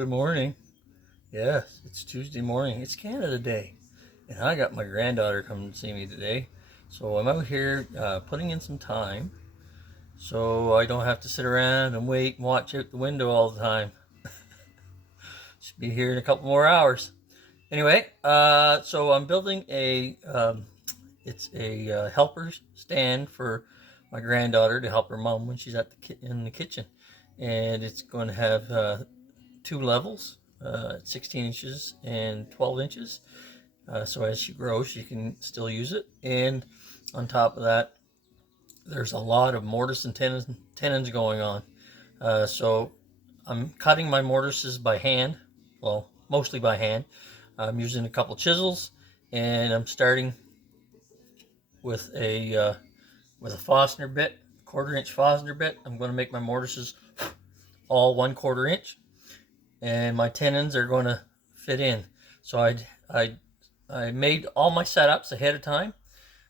Good morning. Yes, it's Tuesday morning. It's Canada Day. And I got my granddaughter coming to see me today. So I'm out here putting in some time so I don't have to sit around and wait and watch out the window all the time. Should be here in a couple more hours. Anyway, so I'm building it's a helper stand for my granddaughter to help her mom when she's in the kitchen. And it's going to have two levels, 16 inches and 12 inches. So as she grows, she can still use it. And on top of that, there's a lot of mortise and tenons going on. So I'm cutting my mortises by hand. Well, mostly by hand. I'm using a couple chisels, and I'm starting with a Forstner bit, 1/4 inch Forstner bit. I'm going to make my mortises all 1/4 inch, and my tenons are going to fit in. So I made all my setups ahead of time.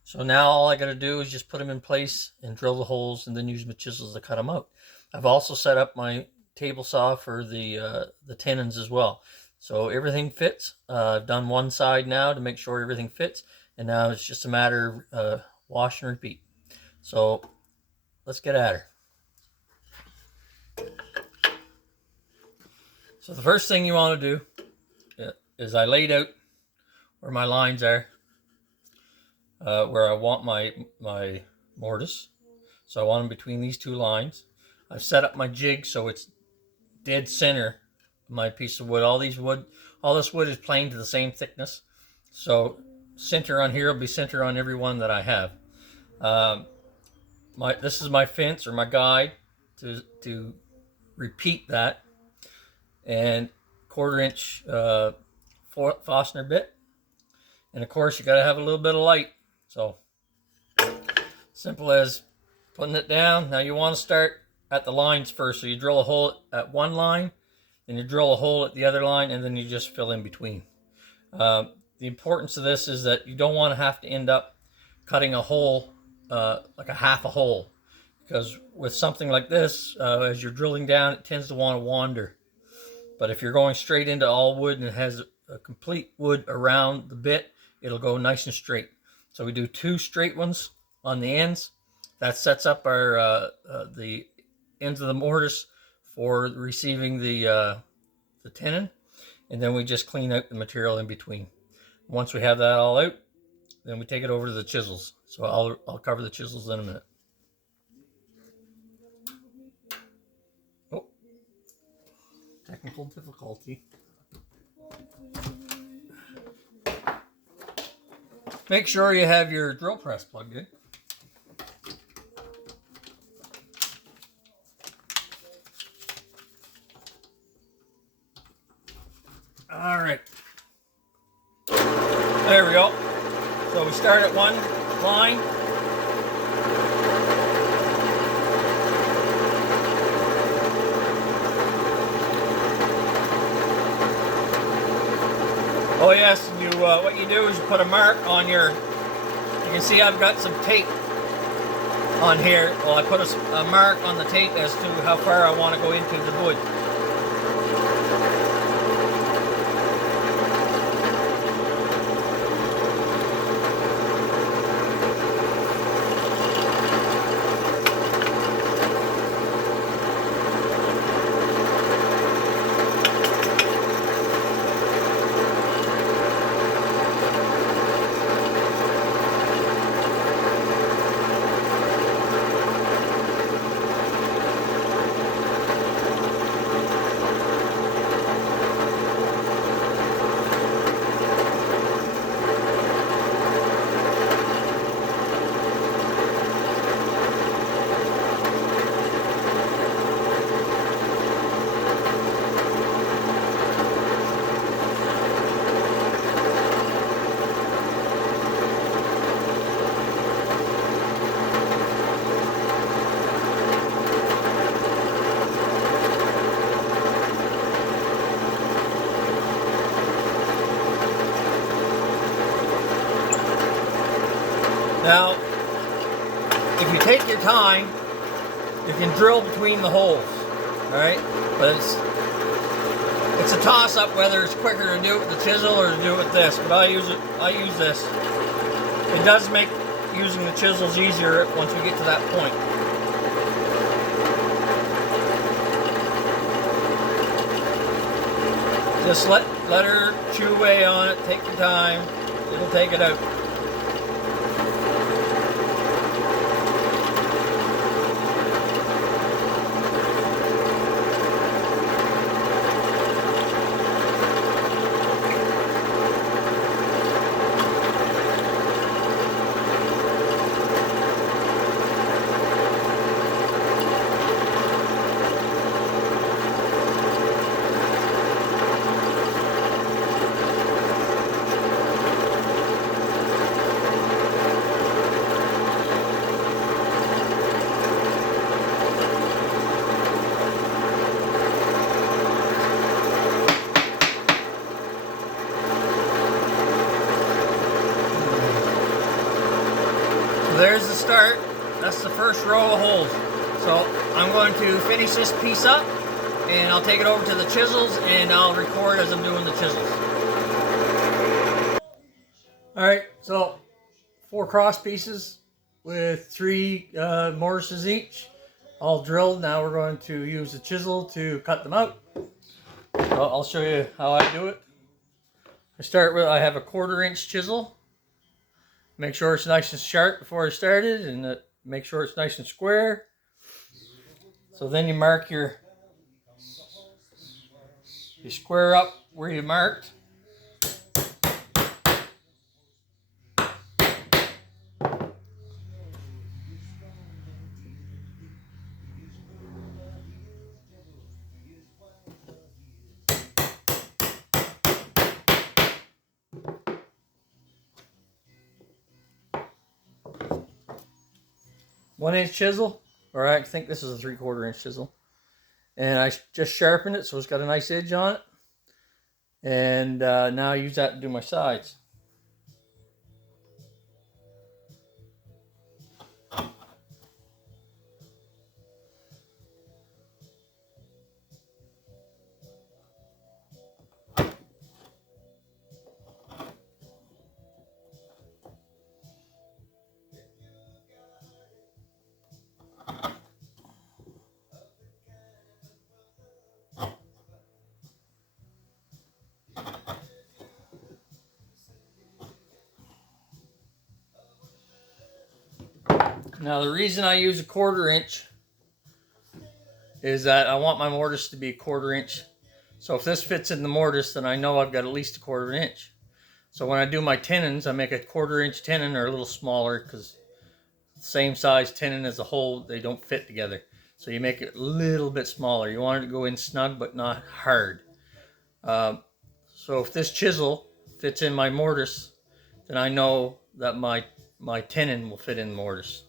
So now all I got to do is just put them in place and drill the holes, and then use my chisels to cut them out. I've also set up my table saw for the tenons as well. So everything fits. I've done one side now to make sure everything fits, and now it's just a matter of wash and repeat. So let's get at her. So the first thing you want to do is I laid out where my lines are, where I want my mortise. So I want them between these two lines. I've set up my jig so it's dead center of my piece of wood. All this wood is planed to the same thickness. So center on here will be center on every one that I have. This is my fence or my guide to repeat that. And 1/4 inch Forstner bit. And of course you got to have a little bit of light. So simple as putting it down. Now you want to start at the lines first. So you drill a hole at one line, then you drill a hole at the other line, and then you just fill in between. The importance of this is that you don't want to have to end up cutting a hole, like a half a hole. Because with something like this, as you're drilling down, it tends to want to wander. But if you're going straight into all wood and it has a complete wood around the bit, it'll go nice and straight. So we do 2 straight ones on the ends. That sets up our the ends of the mortise for receiving the tenon, and then we just clean out the material in between. Once we have that all out, then we take it over to the chisels. So I'll cover the chisels in a minute. Oh, technical difficulty. Make sure you have your drill press plugged in. All right. There we go. So we start at one line. Oh yes, what you do is you put a mark on your. You can see I've got some tape on here. Well, I put a mark on the tape as to how far I want to go into the wood. Now, if you take your time, you can drill between the holes, all right? But It's a toss-up whether it's quicker to do it with the chisel or to do it with this, but I use this. It does make using the chisels easier once we get to that point. Just let her chew away on it, take your time, it'll take it out. There's the start. That's the first row of holes. So I'm going to finish this piece up and I'll take it over to the chisels and I'll record as I'm doing the chisels. Alright, so 4 cross pieces with 3 mortises each, all drilled. Now we're going to use the chisel to cut them out. So I'll show you how I do it. I have a 1/4 inch chisel. Make sure it's nice and sharp before I started, and make sure it's nice and square. So then you mark you square up where you marked. One-inch chisel, or I think this is a 3/4 inch chisel. And I just sharpened it so it's got a nice edge on it. And now I use that to do my sides. Now the reason I use a 1/4 inch is that I want my mortise to be a 1/4 inch. So if this fits in the mortise, then I know I've got at least a 1/4 inch. So when I do my tenons, I make a 1/4 inch tenon or a little smaller, because same size tenon as a hole, they don't fit together. So you make it a little bit smaller. You want it to go in snug but not hard. So if this chisel fits in my mortise, then I know that my tenon will fit in the mortise.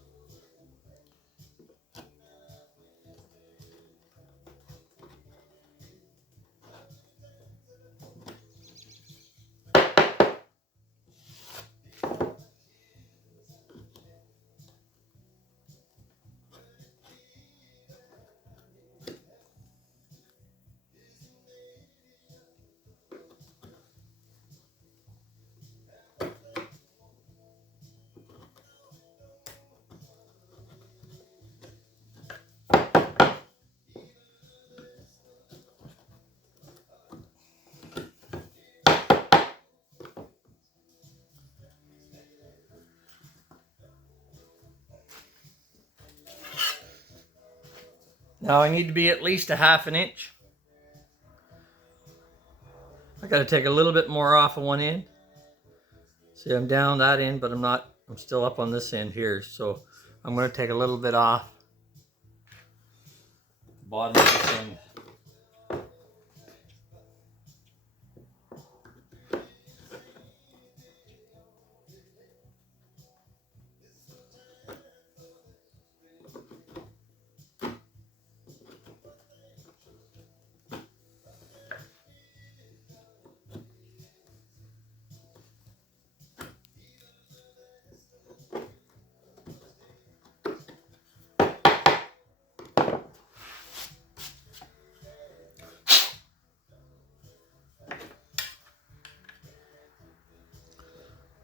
Now I need to be at least a 1/2 inch. I got to take a little bit more off of one end. See, I'm down that end, but I'm still up on this end here. So I'm going to take a little bit off the bottom of this end.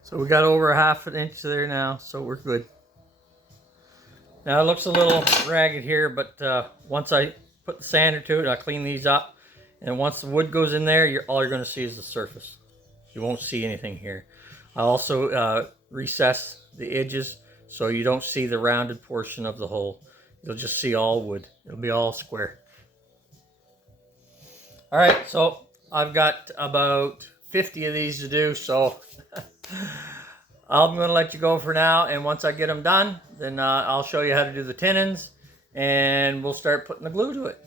So we got over 1/2 inch there now, so we're good. Now it looks a little ragged here, but once I put the sander to it, I'll clean these up. And once the wood goes in there, all you're going to see is the surface. You won't see anything here. I also recess the edges so you don't see the rounded portion of the hole. You'll just see all wood. It'll be all square. All right, so I've got about 50 of these to do, so I'm going to let you go for now, and once I get them done, then I'll show you how to do the tenons, and we'll start putting the glue to it.